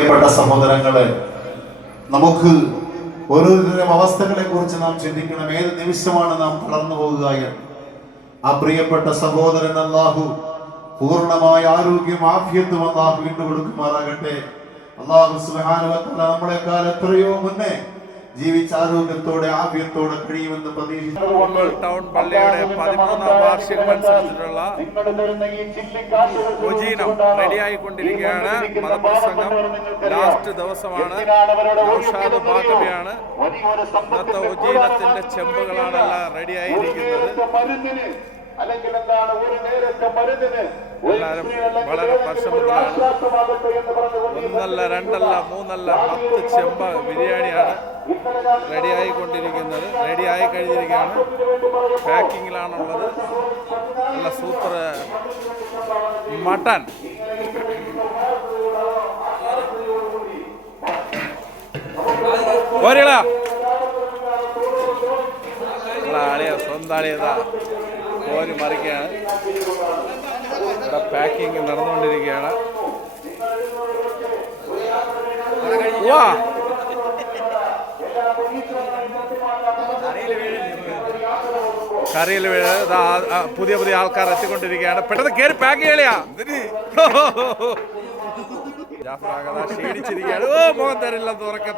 പ്രിയപ്പെട്ട സഹോദരങ്ങളെ, നമുക്ക് ഓരോരുത്തരും അവസ്ഥകളെ കുറിച്ച് നാം ചിന്തിക്കണം. ഏത് നിമിഷമാണ് നാം തളർന്നു പോകുക എന്ന്. ആ പ്രിയപ്പെട്ട സഹോദരൻ അല്ലാഹു പൂർണ്ണമായ ആരോഗ്യം ആഫിയത്തും അല്ലാഹു വീണ്ടും കൊടുക്കുമാറാകട്ടെ. അല്ലാഹു സുബ്ഹാനഹു വ തആല നമ്മളെക്കാൾ എത്രയോ മുന്നേ ജീവിച്ച ആരോഗ്യത്തോടെ ആഫിയത്തോടെ കഴിയുമെന്ന് പ്രതീക്ഷിക്കുന്നു. ടൗൺ പള്ളിയുടെ 13ാം വാർഷികമനുസരിച്ചിട്ടുള്ള ഉജീനം റെഡിയായിക്കൊണ്ടിരിക്കുകയാണ്. മതപ്രസംഗം ലാസ്റ്റ് ദിവസമാണ്. നൗഷാദ് ബാക്കബിയാണ്. ഇന്നത്തെ ഉജീനത്തിന്റെ ചെമ്പുകളാണെല്ലാം റെഡിയായിരിക്കുന്നത്. എല്ലാവരും വളരെ പരിശ്രമത്തിലാണ്. ഒന്നല്ല രണ്ടല്ല മൂന്നല്ല 10 ചെമ്പ് ബിരിയാണിയാണ് റെഡിയായിക്കൊണ്ടിരിക്കുന്നത്. റെഡിയായി കഴിഞ്ഞിരിക്കുകയാണ്. പാക്കിങ്ങിലാണുള്ളത്. നല്ല സൂപ്പർ മട്ടൻ. ആളിയ സ്വന്തം ആളിയതാ കോരി മറിക്കുകയാണ്. ഇവിടെ പാക്കിങ് നടന്നുകൊണ്ടിരിക്കുകയാണ്. വാ കറിയിൽ വീഴ്. പുതിയ പുതിയ ആൾക്കാർ എത്തിക്കൊണ്ടിരിക്കുകയാണ്. പെട്ടെന്ന് കയറി പാക്ക് ചെയ്യലയാ. ജാഫർ ആകതാ ക്ഷീണിച്ചിരിക്കുകയാണ്. മുഖം തരില്ല തുറക്കെ